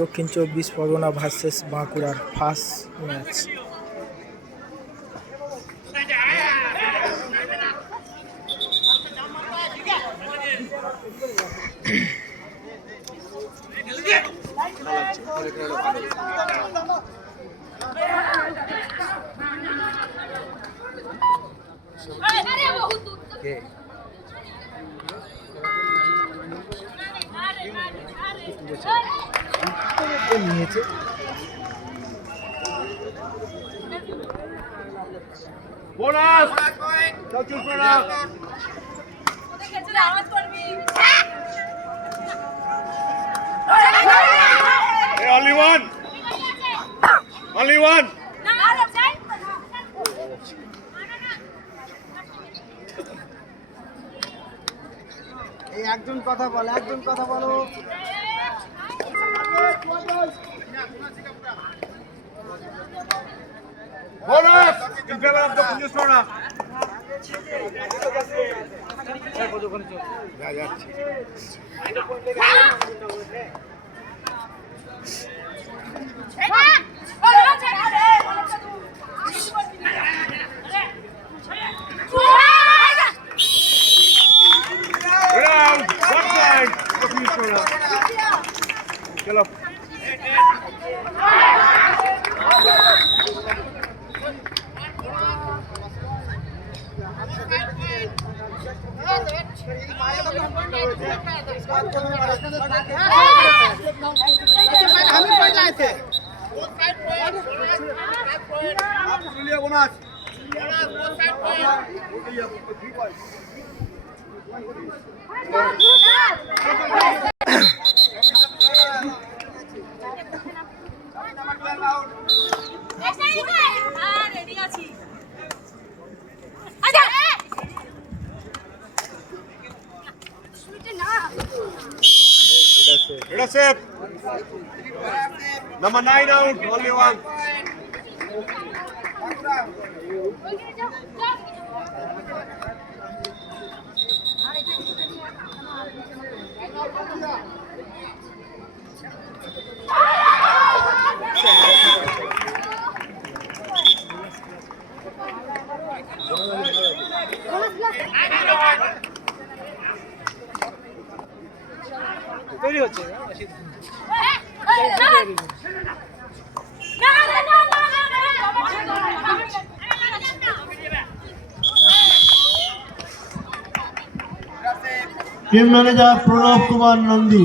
দক্ষিণ 24 পরগনা ভার্সেস বাঁকুড়ার first match. নিয়েছে বোনাস চল করা আওয়াজ করবি only one এই একজন কথা বলো bonus in favor of the Punjab Sona चलो It's safe. Number 9 out, only one. তৈরি হচ্ছে टीम मैनेजर प्रणब कुमार नंदी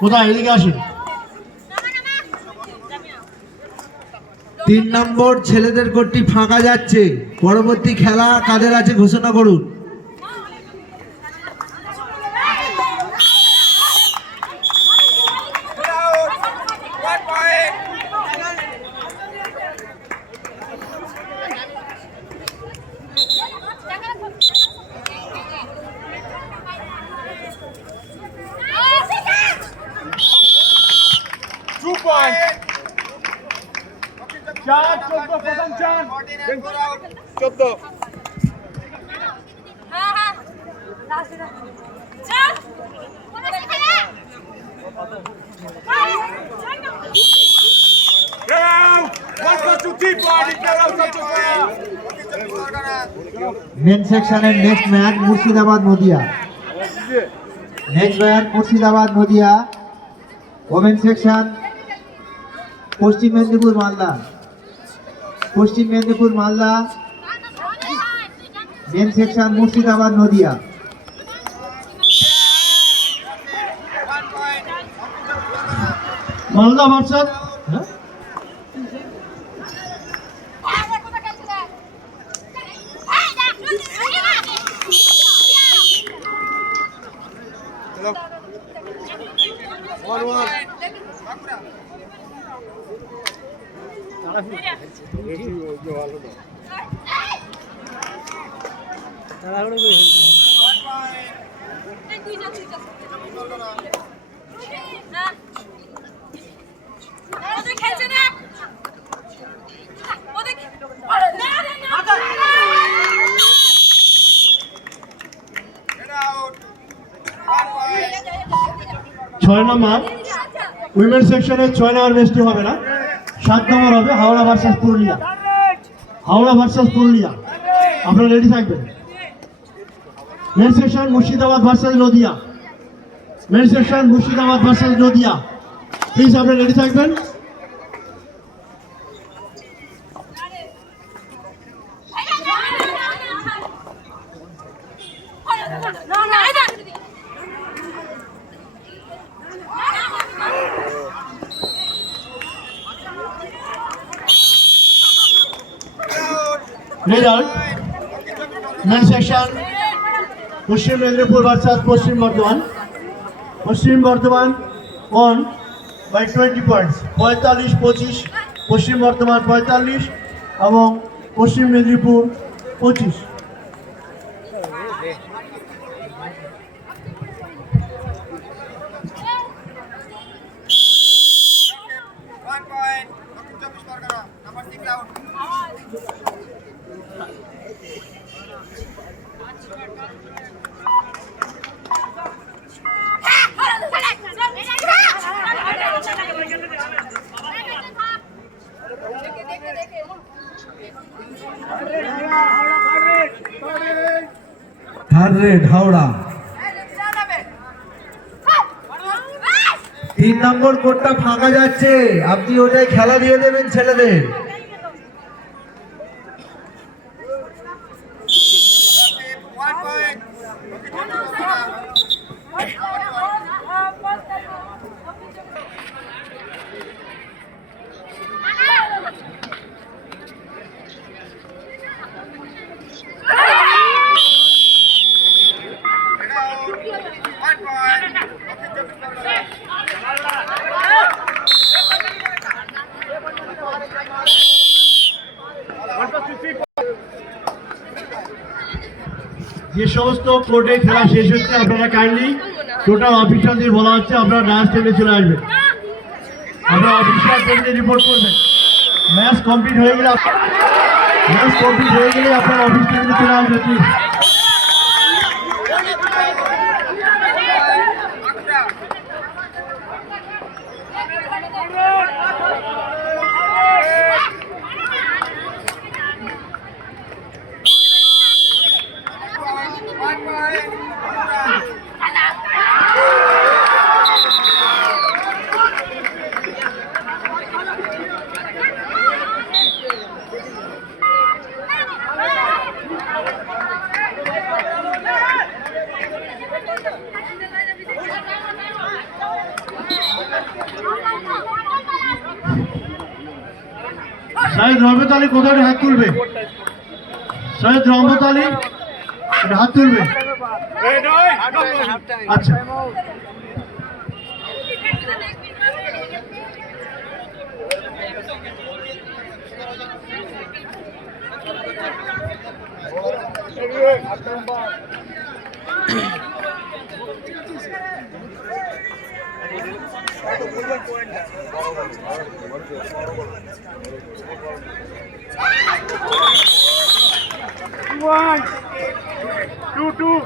কোথায় এদিকে আসেন। 3 নম্বর ছেলেদের কোর্টটি ফাঁকা যাচ্ছে, পরবর্তী খেলা কাদের আছে ঘোষণা করুন। चार 14 प्रथम चार 14 মেন সেকশনের next match Murshidabad Nadia, women section Paschim Medinipur Malda, men section Murshidabad Nadia. Malda versus 6 নম্বর উইমেন সেকশনে 6 নম্বর ম্যাচটি হবে না, 7 নম্বর হবে হাওড়া ভার্সেস পুরুলিয়া। হাওড়া ভার্সেস পুরুলিয়া, আপনারা রেডি থাকবেন। Men section Murshidabad versus Nadia, men section Murshidabad versus Nadia, please আপনারা রেডি থাকবেন। Result men section Paschim Medinipur ভার্সেস পশ্চিম বর্ধমান। পশ্চিম বর্ধমান অন বাই 20 পয়েন্টস, 45-25। পশ্চিম বর্ধমান 45 এবং পশ্চিম মেদিনীপুর 25। Third red Howrah. 3 নম্বর কোর্টটা ফাঁকা যাচ্ছে, আপনি ওটাই খেলা দিয়ে দেবেন ছেলেদের। যে সমস্ত কোর্টে খেলা শেষ হচ্ছে আপনারা কাইন্ডলি টোটাল অফিসারদের বলা হচ্ছে আপনারা ডান্স টেবিলে চলে আসবেন। আপনারা অফিসার টেবিলে রিপোর্ট করবেন। ম্যাচ কমপ্লিট হয়ে গেলে আপনারা অফিস টেবিলে চলে আসবেন প্লিজ। শহীদ রহমত আলী কোথায় হাত তুলবে? শহীদ রহমত আলী হাত তুলবে। আচ্ছা One, two.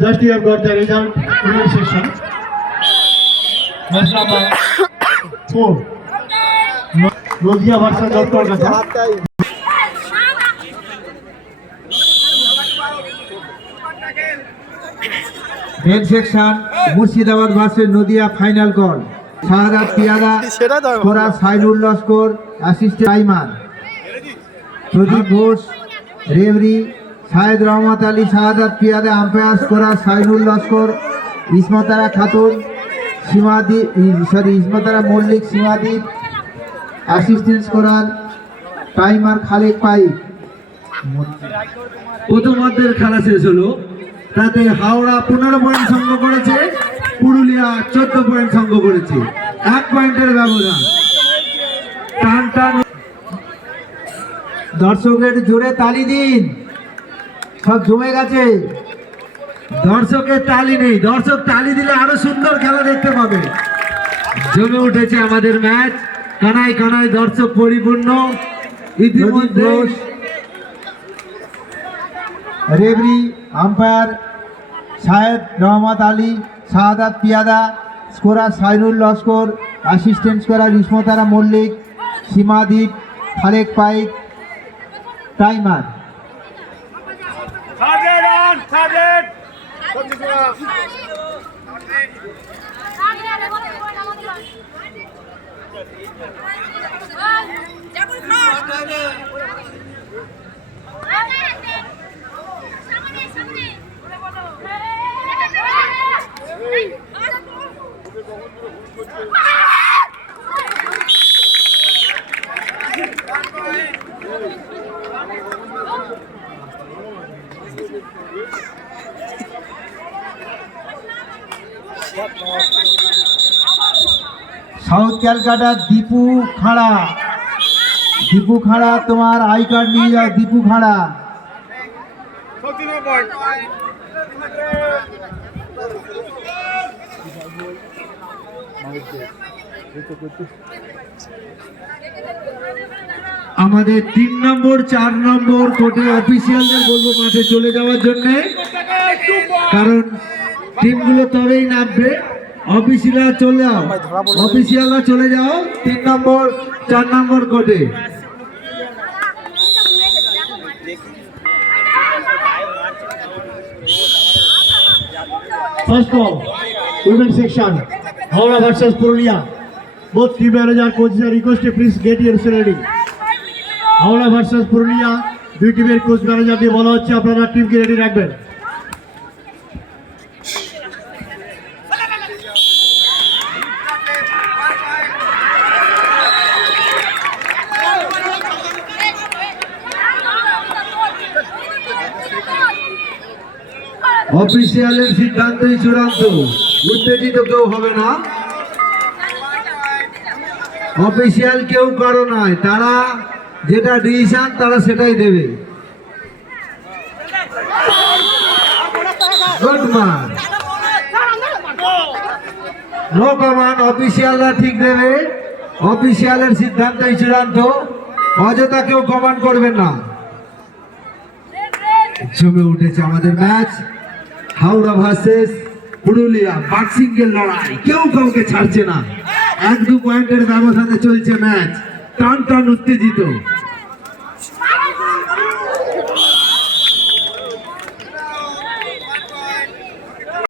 Just you have got the result in your session. Match number 4. Nodiya versus Dr. Gata. Men section Murshidabad versus Nadia final call. Shahadat Piyada, scorer Sainul Laskar, assistant timer Pradip Ghosh, referee Shahed Rahmat Ali Shahadat Piyada, umpire scorer Sainul Laskar, Ismatara Khatun, Ismatara Mallick, Simadwip, assistant scorer timer Khalek Paik. প্রথমার্ধের খেলা শেষ হলো, তাতে হাওড়া 15 পয়েন্ট সংগ্রহ করেছে, পুরুলিয়া 14 পয়েন্ট সংগ্রহ করেছে, 1 পয়েন্টের ব্যবধান। টান টান দর্শকের জোরে তালি দিন, সব জমে গেছে। দর্শকের তালি নেই, দর্শক তালি দিলে আরো সুন্দর খেলা দেখতে পাবে। জমে উঠেছে আমাদের ম্যাচ, কানায় কানায় দর্শক পরিপূর্ণ। ইতিমধ্যে referee umpire Shahed Rahmat Ali Shahadat Piyada, scorer Sainul Laskar, assistant scorer ইসমতারা মল্লিক, সীমাদ্বীপ, খালেক পাইক। টাইমার সাউথ ক্যালকাটা দীপু খাড়া, দীপু খাড়া তোমার আই কার্ড নিয়ে যাও। দীপু খাড়া আমাদের 3 নম্বর 4 নম্বর কোর্টে অফিসিয়ালদের বলবো মাঠে চলে যাওয়ার জন্য, কারণ টিমগুলো তবেই নামবে। অফিসিয়ালরা চলে যাও, অফিসিয়ালরা চলে যাও 3 নম্বর 4 নম্বর কোর্টে। First call, women section, Howrah versus Purulia. Both team manager coaches are requested, please get yourself ready. Howrah versus Purulia, দুই টিমের কোচ ম্যানেজার দিয়ে বলা হচ্ছে আপনারা টিমকে রেডি রাখবেন। অফিসিয়ালের সিদ্ধান্তই চূড়ান্ত, উত্তেজিত কেউ হবে না। অফিসিয়াল কেউ কারো নয়, তারা যেটা ডিসিশন তারা সেটাই দেবে। গুড ম্যান, নো কমান্ড, অফিসিয়ালরা ঠিক দেবে। অফিসিয়ালের সিদ্ধান্তই চূড়ান্ত, অযথা কেউ কমান্ড করবেন না। জমে উঠেছে আমাদের ম্যাচ, হাওড়া ভার্সেস পুরুলিয়া, বাক্সিংয়ের লড়াই, কেউ কাউকে ছাড়ছে না। 1-2 পয়েন্টের ব্যবধানে চলছে ম্যাচ, টান টান উত্তেজিত।